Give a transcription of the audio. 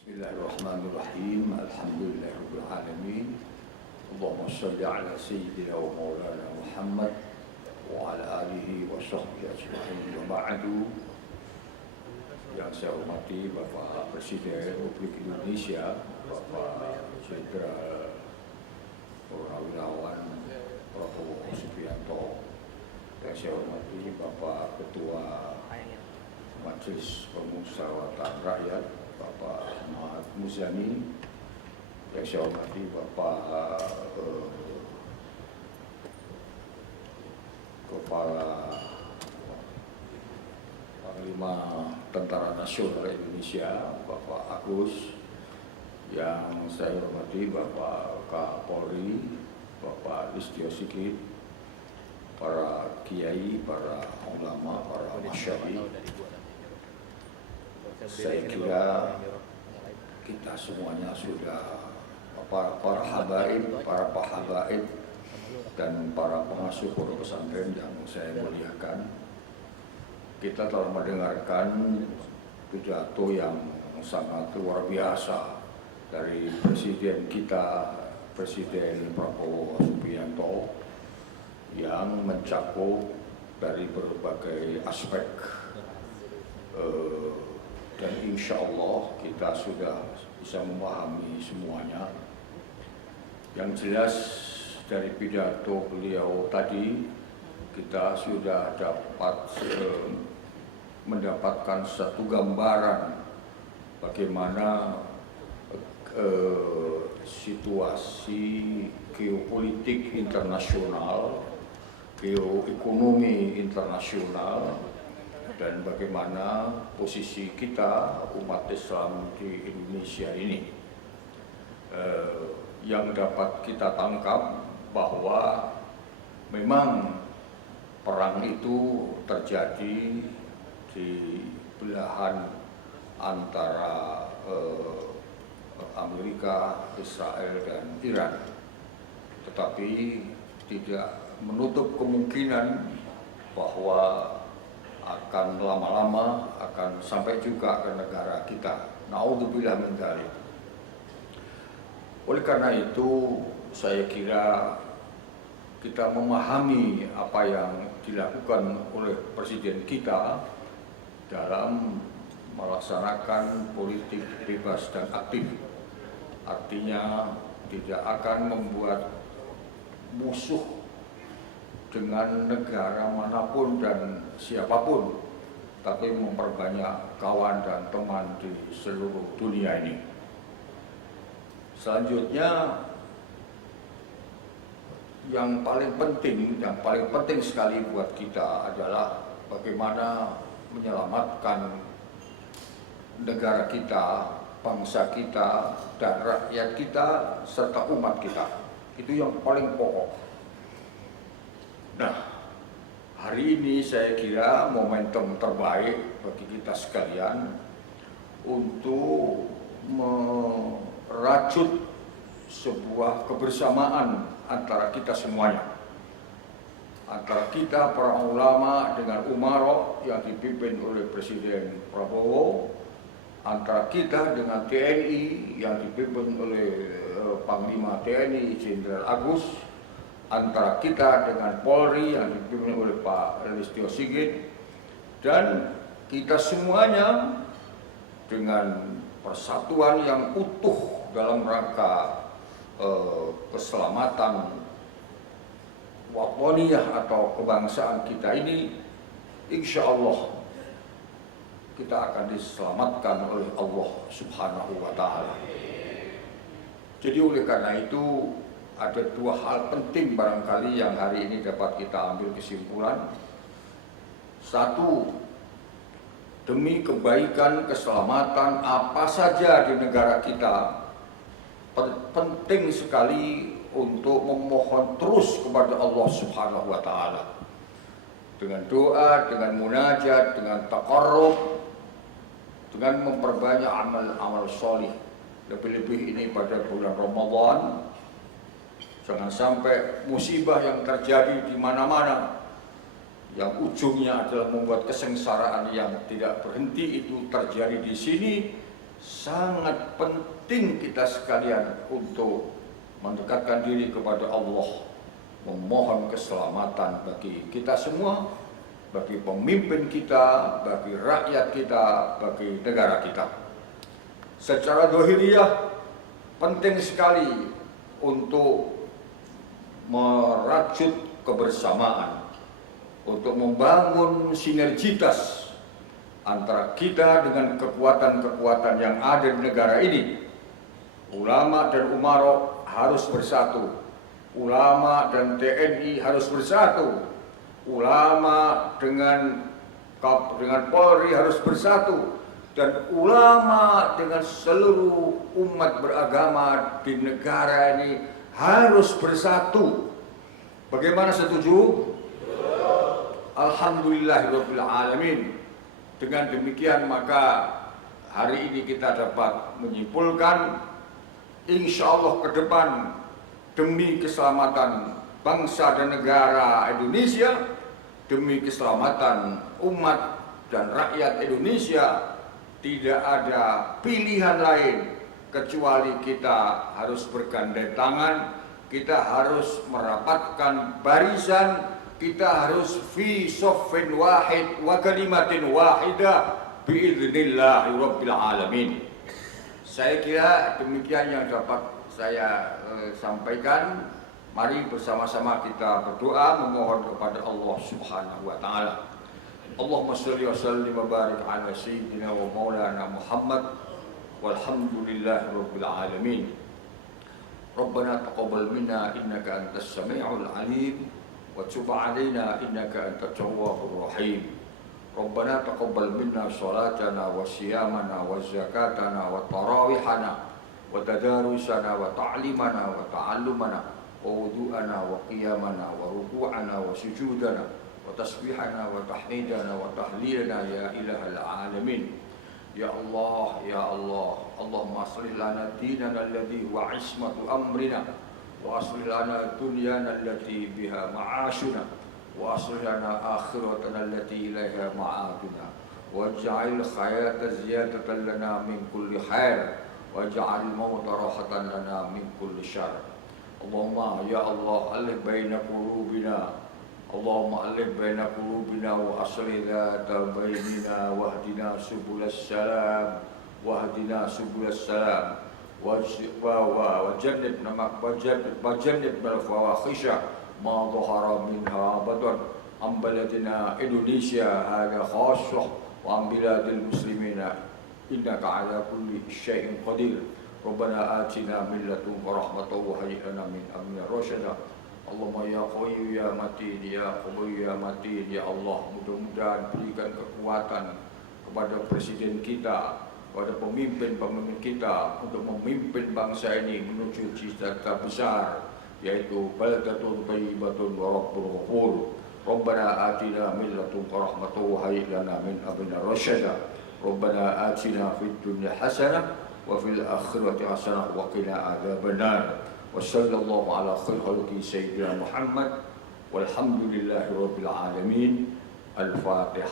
Bismillahirrahmanirrahim. Alhamdulillahirabbil alamin. Allahumma shalli ala sayyidina wa maulana Muhammad wa ala alihi wa sahbihi ajma'in. Wa ba'du. Yang saya hormati Bapak Presiden Republik Indonesia, Bapak Jenderal Purnawirawan Prabowo Subianto. Yang saya hormati Bapak Ketua Majelis Permusyawaratan Rakyat, Bapak Ahmad Muzani. Yang saya hormati Bapak Kepala Panglima Tentara Nasional Indonesia, Bapak Agus. Yang saya hormati Bapak Kapolri, Bapak Listio Sigit, para kiai, para ulama, para masyayikh. Saya kira kita semuanya sudah para habaib, para pahabaib, dan para pengasuh pondok pesantren yang saya muliakan. Kita telah mendengarkan pidato yang sangat luar biasa dari Presiden kita, Presiden Prabowo Subianto, yang mencakup dari berbagai aspek. Dan insya Allah kita sudah bisa memahami semuanya. Yang jelas dari pidato beliau tadi, kita sudah dapat mendapatkan satu gambaran bagaimana situasi geopolitik internasional, geoekonomi internasional, dan bagaimana posisi kita umat Islam di Indonesia ini. Yang dapat kita tangkap bahwa memang perang itu terjadi di belahan antara Amerika, Israel, dan Iran. Tetapi tidak menutup kemungkinan bahwa akan lama-lama akan sampai juga ke negara kita. Naudzubillah min dzalik. Oleh karena itu, saya kira kita memahami apa yang dilakukan oleh Presiden kita dalam melaksanakan politik bebas dan aktif. Artinya tidak akan membuat musuh dengan negara manapun dan siapapun, tapi memperbanyak kawan dan teman di seluruh dunia ini. Selanjutnya, yang paling penting sekali buat kita adalah bagaimana menyelamatkan negara kita, bangsa kita, dan rakyat kita, serta umat kita. Itu yang paling pokok. Nah, hari ini saya kira momentum terbaik bagi kita sekalian untuk merajut sebuah kebersamaan antara kita semuanya. Antara kita para ulama dengan umara yang dipimpin oleh Presiden Prabowo, antara kita dengan TNI yang dipimpin oleh Panglima TNI Jenderal Agus, antara kita dengan Polri yang dipimpin oleh Pak Listio Sigit, dan kita semuanya dengan persatuan yang utuh dalam rangka keselamatan wataniyah atau kebangsaan kita ini. Insya Allah kita akan diselamatkan oleh Allah Subhanahu wa Ta'ala. Jadi oleh karena itu, ada dua hal penting barangkali yang hari ini dapat kita ambil kesimpulan. Satu, demi kebaikan keselamatan apa saja di negara kita, penting sekali untuk memohon terus kepada Allah Subhanahu wa Ta'ala. Dengan doa, dengan munajat, dengan taqarrub, dengan memperbanyak amal-amal solih. Lebih-lebih ini pada bulan Ramadan. Jangan sampai musibah yang terjadi di mana-mana yang ujungnya adalah membuat kesengsaraan yang tidak berhenti itu terjadi di sini, sangat penting kita sekalian untuk mendekatkan diri kepada Allah, memohon keselamatan bagi kita semua, bagi pemimpin kita, bagi rakyat kita, bagi negara kita. Secara zahiriyah penting sekali untuk merajut kebersamaan, untuk membangun sinergitas antara kita dengan kekuatan-kekuatan yang ada di negara ini. Ulama dan umaro harus bersatu, ulama dan TNI harus bersatu, ulama dengan Polri harus bersatu, dan ulama dengan seluruh umat beragama di negara ini harus bersatu. Bagaimana, setuju? Alhamdulillahirabbil alamin. Dengan demikian maka hari ini kita dapat menyimpulkan, insya Allah ke depan demi keselamatan bangsa dan negara Indonesia, demi keselamatan umat dan rakyat Indonesia, tidak ada pilihan lain kecuali kita harus bergandeng tangan, kita harus merapatkan barisan, kita harus fi soffin wahid wa kalimatin wahidah biidznillah rabbil alamin. Saya kira demikian yang dapat saya sampaikan. Mari bersama-sama kita berdoa memohon kepada Allah Subhanahu wa taala. Allahumma shalli wa sallim wa barik ala sayyidina wa maulana Muhammad walhamdulillahi rabbil alamin. Rabbana taqabbal minna innaka antas samiul alim wa tub alaina innaka antat tawwabur rahim. Rabbana taqabbal minna salatana wa siyamana wa zakatana wa tarawihana wa tadarusana wa ta'limana wa ta'allumana wa wudu'ana wa qiyamana wa ruku'ana wa sujudana wa tasbihana wa tahmidana wa tahlilana ya ilahal alamin. Ya Allah, ya Allah, Allahumma aslih lana dinana alladhi huwa ismatu amrina wa aslih lana dunyana allati biha ma'ashuna wa aslih lana akhiratana allati ilaiha ma'aduna waj'al hayata ziyadatan lana min kulli khair waj'al mauta rahatan lana min kulli syarr. Allahumma ya Allah alif baina qulubina, Allahumma alif baina qulubina wa aslih dhata bainina wahdina subulas salam wahdina subulas salam wajannib bil fawahisha ma dhahara minha abadan am baladina Indonesia hada khassah wa am biladil muslimina innaka ala kulli syai'in qadir. Rabbana atina min ladunka rahmatan wa hayyi lana min amrina rasyada. Allahumma ya Qawiyyu ya Matin ya Qawiyyu ya Matin ya Allah, mudah-mudahan berikan kekuatan kepada presiden kita, kepada pemimpin-pemimpin kita untuk memimpin bangsa ini menuju cita-cita besar, yaitu baldatun thayyibatun wa rabbun ghafur. Rabbana atina min ladunka rahmatan wa hayyi lana min amrina rasyada. Rabbana atina fid dunya hasanah wa fil akhirati hasanah wa qina adzabannar. Wa sallallahu ala khairi khalqi sayyidina Muhammad walhamdulillahi rabbil alamin. Al-Fatihah.